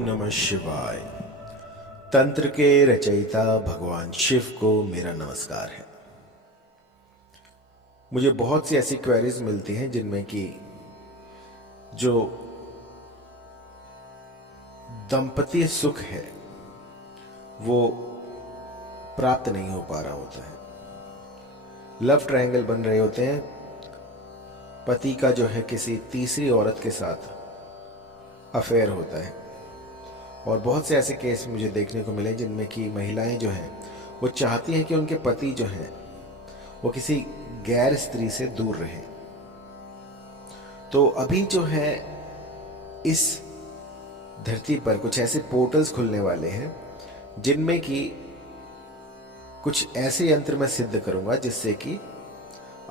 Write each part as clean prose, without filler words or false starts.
नमः शिवाय। तंत्र के रचयिता भगवान शिव को मेरा नमस्कार है। मुझे बहुत सी ऐसी क्वेरीज मिलती हैं जिनमें कि जो दंपतीय सुख है वो प्राप्त नहीं हो पा रहा होता है। लव ट्रायंगल बन रहे होते हैं, पति का जो है किसी तीसरी औरत के साथ अफेयर होता है। और बहुत से ऐसे केस मुझे देखने को मिले जिनमें कि महिलाएं जो हैं वो चाहती हैं कि उनके पति जो हैं वो किसी गैर स्त्री से दूर रहें। तो अभी जो है इस धरती पर कुछ ऐसे पोर्टल्स खुलने वाले हैं जिनमें कि कुछ ऐसे यंत्र मैं सिद्ध करूंगा जिससे कि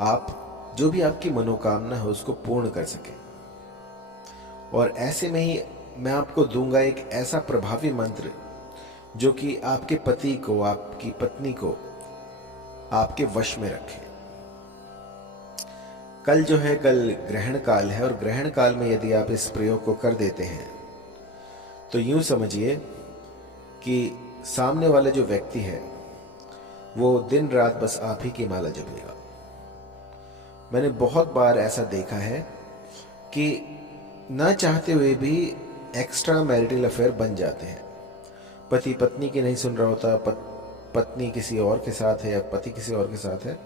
आप जो भी आपकी मनोकामना है उसको पूर्ण कर सकें। और ऐसे में ही मैं आपको दूंगा एक ऐसा प्रभावी मंत्र जो कि आपके पति को, आपकी पत्नी को आपके वश में रखे। कल जो है, कल ग्रहण काल है और ग्रहण काल में यदि आप इस प्रयोग को कर देते हैं तो यूं समझिए कि सामने वाला जो व्यक्ति है वो दिन रात बस आप ही की माला जपेगा। मैंने बहुत बार ऐसा देखा है कि ना चाहते हुए भी एक्स्ट्रा मैरिटल अफेयर बन जाते हैं। पति पत्नी की नहीं सुन रहा होता, पत्नी किसी और के साथ है या पति किसी और के साथ है,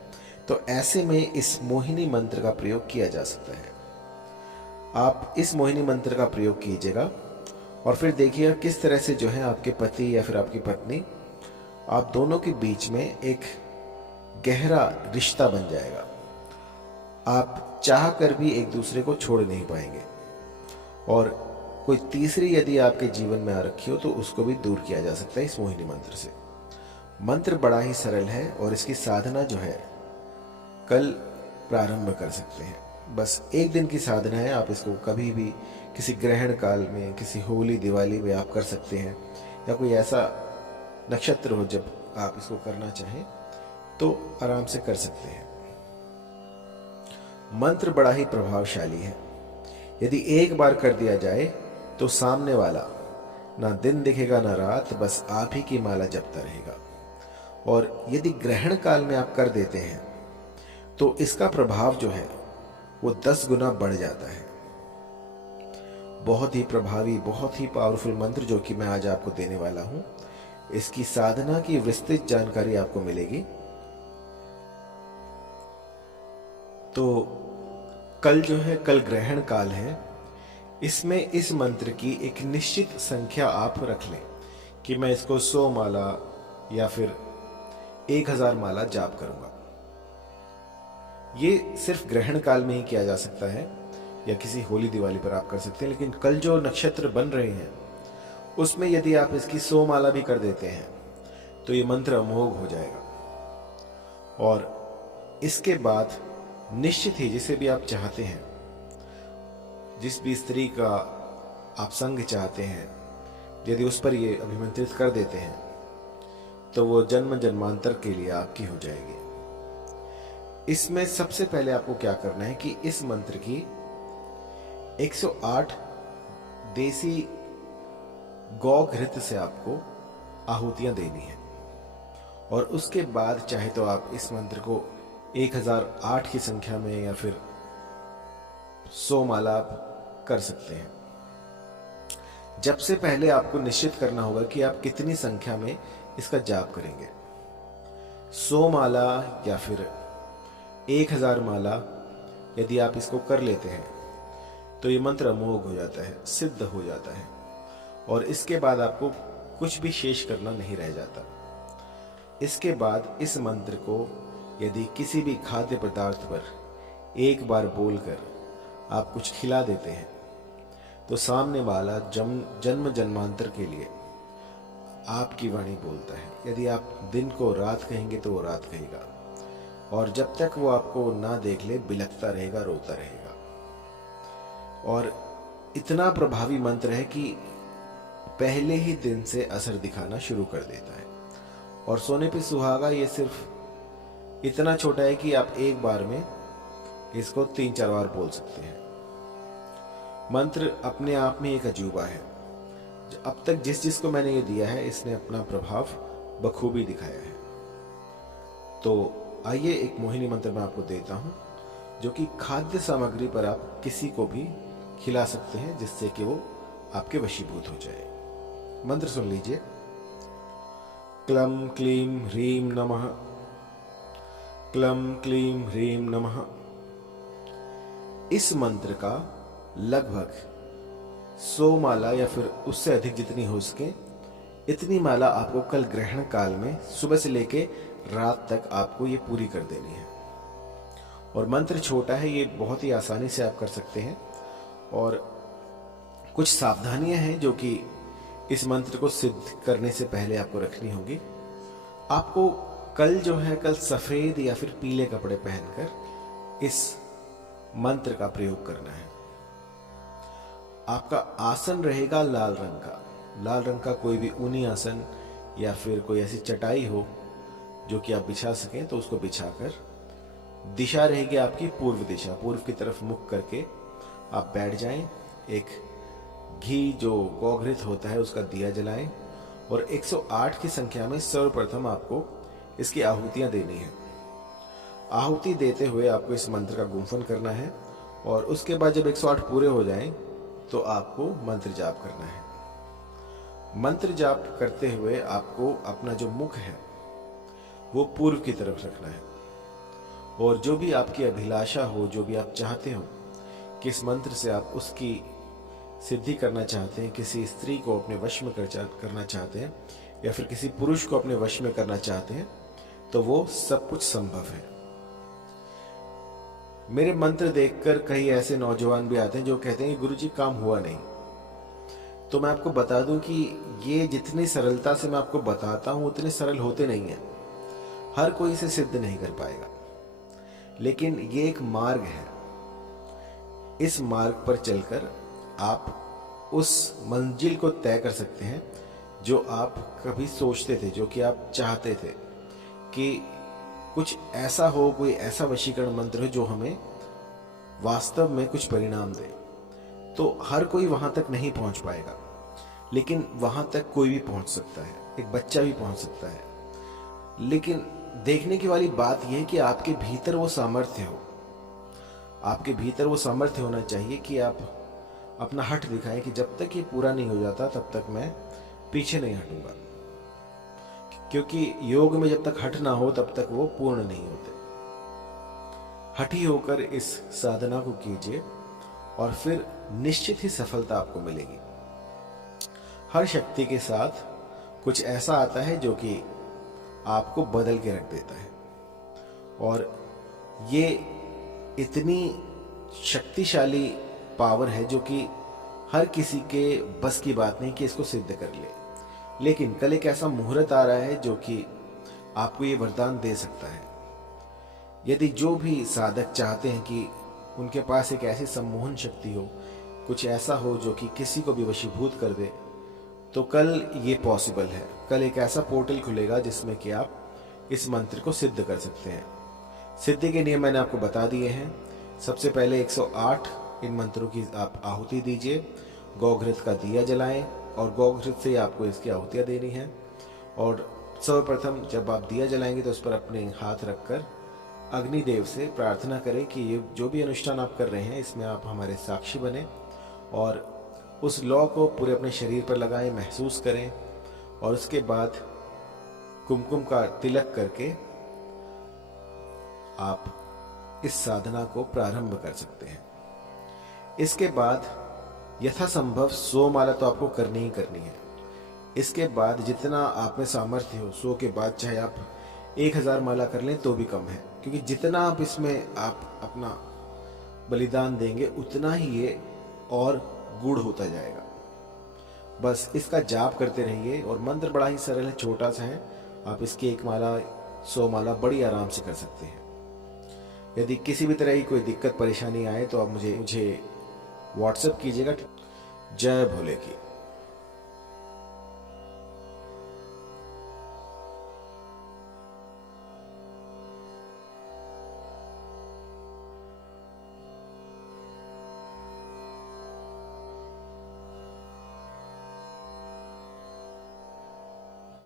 तो ऐसे में इस मोहिनी मंत्र का प्रयोग किया जा सकता है। आप इस मोहिनी मंत्र का प्रयोग कीजिएगा और फिर देखिएगा किस तरह से जो है आपके पति या फिर आपकी पत्नी, आप दोनों के बीच में एक गहरा रिश्ता बन जाएगा। आप चाह कर भी एक दूसरे को छोड़ नहीं पाएंगे। और कोई तीसरी यदि आपके जीवन में आ रखी हो तो उसको भी दूर किया जा सकता है इस मोहिनी मंत्र से। मंत्र बड़ा ही सरल है और इसकी साधना जो है कल प्रारंभ कर सकते हैं। बस एक दिन की साधना है। आप इसको कभी भी किसी ग्रहण काल में, किसी होली दिवाली में आप कर सकते हैं, या कोई ऐसा नक्षत्र हो जब आप इसको करना चाहें तो आराम से कर सकते हैं। मंत्र बड़ा ही प्रभावशाली है। यदि एक बार कर दिया जाए तो सामने वाला ना दिन दिखेगा ना रात, बस आप ही की माला जपता रहेगा। और यदि ग्रहण काल में आप कर देते हैं तो इसका प्रभाव जो है वो 10 गुना बढ़ जाता है। बहुत ही प्रभावी, बहुत ही पावरफुल मंत्र जो कि मैं आज आपको देने वाला हूं। इसकी साधना की विस्तृत जानकारी आपको मिलेगी। तो कल जो है, कल ग्रहण काल है। इसमें इस मंत्र की एक निश्चित संख्या आप रख लें कि मैं इसको 100 माला या फिर 1000 माला जाप करूंगा। ये सिर्फ ग्रहण काल में ही किया जा सकता है या किसी होली दिवाली पर आप कर सकते हैं। लेकिन कल जो नक्षत्र बन रहे हैं उसमें यदि आप इसकी 100 माला भी कर देते हैं तो ये मंत्र अमोघ हो जाएगा। और इसके बाद निश्चित ही जिसे भी आप चाहते हैं, जिस भी स्त्री का आप संग चाहते हैं, यदि उस पर ये अभिमंत्रित कर देते हैं तो वो जन्म जन्मांतर के लिए आपकी हो जाएगी। इसमें सबसे पहले आपको क्या करना है कि इस मंत्र की 108 देसी गौ घृत से आपको आहुतियां देनी है। और उसके बाद चाहे तो आप इस मंत्र को 1008 की संख्या में या फिर 100 माला आप कर सकते हैं। जब से पहले आपको निश्चित करना होगा कि आप कितनी संख्या में इसका जाप करेंगे। 100 माला या फिर 1000 माला यदि आप इसको कर लेते हैं तो ये मंत्र अमोघ हो जाता है, सिद्ध हो जाता है। और इसके बाद आपको कुछ भी शेष करना नहीं रह जाता। इसके बाद इस मंत्र को यदि किसी भी खाद्य पदार्थ पर एक बार बोलकर आप कुछ खिला देते हैं तो सामने वाला जन्म जन्मांतर के लिए आपकी वाणी बोलता है। यदि आप दिन को रात कहेंगे तो वो रात कहेगा, और जब तक वो आपको ना देख ले बिलखता रहेगा, रोता रहेगा। और इतना प्रभावी मंत्र है कि पहले ही दिन से असर दिखाना शुरू कर देता है। और सोने पे सुहागा ये सिर्फ इतना छोटा है कि आप एक बार में इसको 3-4 बार बोल सकते हैं। मंत्र अपने आप में एक अजूबा है। अब तक जिस को मैंने ये दिया है इसने अपना प्रभाव बखूबी दिखाया है। तो आइए एक मोहिनी मंत्र मैं आपको देता हूं, जो कि खाद्य सामग्री पर आप किसी को भी खिला सकते हैं, जिससे कि वो आपके वशीभूत हो जाए। मंत्र सुन लीजिए। क्लम क्लीम ह्रीम नमः, क्लम क्लीम ह्रीम नमः। इस मंत्र का लगभग 100 माला या फिर उससे अधिक जितनी हो सके इतनी माला आपको कल ग्रहण काल में सुबह से लेके रात तक आपको ये पूरी कर देनी है। और मंत्र छोटा है, ये बहुत ही आसानी से आप कर सकते हैं। और कुछ सावधानियां हैं जो कि इस मंत्र को सिद्ध करने से पहले आपको रखनी होगी। आपको कल जो है कल सफेद या फिर पीले कपड़े पहनकर इस मंत्र का प्रयोग करना है। आपका आसन रहेगा लाल रंग का। लाल रंग का कोई भी ऊनी आसन या फिर कोई ऐसी चटाई हो जो कि आप बिछा सकें तो उसको बिछाकर, दिशा रहेगी आपकी पूर्व दिशा, पूर्व की तरफ मुख करके आप बैठ जाएं। एक घी जो गौघृत होता है उसका दिया जलाएं और 108 की संख्या में सर्वप्रथम आपको इसकी आहुतियां देनी है। आहुति देते हुए आपको इस मंत्र का गुंफन करना है और उसके बाद जब 108 पूरे हो जाएं तो आपको मंत्र जाप करना है। मंत्र जाप करते हुए आपको अपना जो मुख है वो पूर्व की तरफ रखना है और जो भी आपकी अभिलाषा हो, जो भी आप चाहते हो कि इस मंत्र से आप उसकी सिद्धि करना चाहते हैं, किसी स्त्री को अपने वश में करना चाहते हैं या फिर किसी पुरुष को अपने वश में करना चाहते हैं, तो वो सब कुछ संभव है। मेरे मंत्र देखकर कई ऐसे नौजवान भी आते हैं जो कहते हैं गुरुजी काम हुआ नहीं। तो मैं आपको बता दूं कि ये जितनी सरलता से मैं आपको बताता हूं उतने सरल होते नहीं है। हर कोई इसे सिद्ध नहीं कर पाएगा, लेकिन ये एक मार्ग है। इस मार्ग पर चलकर आप उस मंजिल को तय कर सकते हैं जो आप कभी सोचते थे, जो कि आप चाहते थे कि कुछ ऐसा हो, कोई ऐसा वशीकरण मंत्र हो जो हमें वास्तव में कुछ परिणाम दे। तो हर कोई वहां तक नहीं पहुंच पाएगा, लेकिन वहां तक कोई भी पहुंच सकता है, एक बच्चा भी पहुंच सकता है। लेकिन देखने की वाली बात यह है कि आपके भीतर वो सामर्थ्य हो। आपके भीतर वो सामर्थ्य होना चाहिए कि आप अपना हठ दिखाएं कि जब तक ये पूरा नहीं हो जाता तब तक मैं पीछे नहीं हटूंगा, क्योंकि योग में जब तक हठ ना हो तब तक वो पूर्ण नहीं होते। हठी होकर इस साधना को कीजिए और फिर निश्चित ही सफलता आपको मिलेगी। हर शक्ति के साथ कुछ ऐसा आता है जो कि आपको बदल के रख देता है और ये इतनी शक्तिशाली पावर है जो कि हर किसी के बस की बात नहीं कि इसको सिद्ध कर ले। लेकिन कल एक ऐसा मुहूर्त आ रहा है जो कि आपको ये वरदान दे सकता है। यदि जो भी साधक चाहते हैं कि उनके पास एक ऐसी सम्मोहन शक्ति हो, कुछ ऐसा हो जो कि किसी को भी वशीभूत कर दे, तो कल ये पॉसिबल है। कल एक ऐसा पोर्टल खुलेगा जिसमें कि आप इस मंत्र को सिद्ध कर सकते हैं। सिद्धि के नियम मैंने आपको बता दिए हैं। सबसे पहले 108 इन मंत्रों की आप आहुति दीजिए, गौघृत का दिया जलाएं और गौघृत से आपको इसकी आहुतियाँ देनी है। और सर्वप्रथम जब आप दिया जलाएंगे तो उस पर अपने हाथ रखकर अग्निदेव से प्रार्थना करें कि ये जो भी अनुष्ठान आप कर रहे हैं इसमें आप हमारे साक्षी बने और उस लौ को पूरे अपने शरीर पर लगाएं, महसूस करें और उसके बाद कुमकुम का तिलक करके आप इस साधना को प्रारंभ कर सकते हैं। इसके बाद यथासंभव 100 माला तो आपको करनी ही करनी है। इसके बाद जितना आप में सामर्थ्य हो, 100 के बाद चाहे आप 1000 माला कर लें तो भी कम है, क्योंकि जितना आप इसमें आप अपना बलिदान देंगे उतना ही ये और गूढ़ होता जाएगा। बस इसका जाप करते रहिए और मंत्र बड़ा ही सरल है, छोटा सा है। आप इसकी 1 माला 100 माला बड़ी आराम से कर सकते हैं। यदि किसी भी तरह की कोई दिक्कत परेशानी आए तो आप मुझे व्हाट्सएप कीजिएगा। जय भोले की।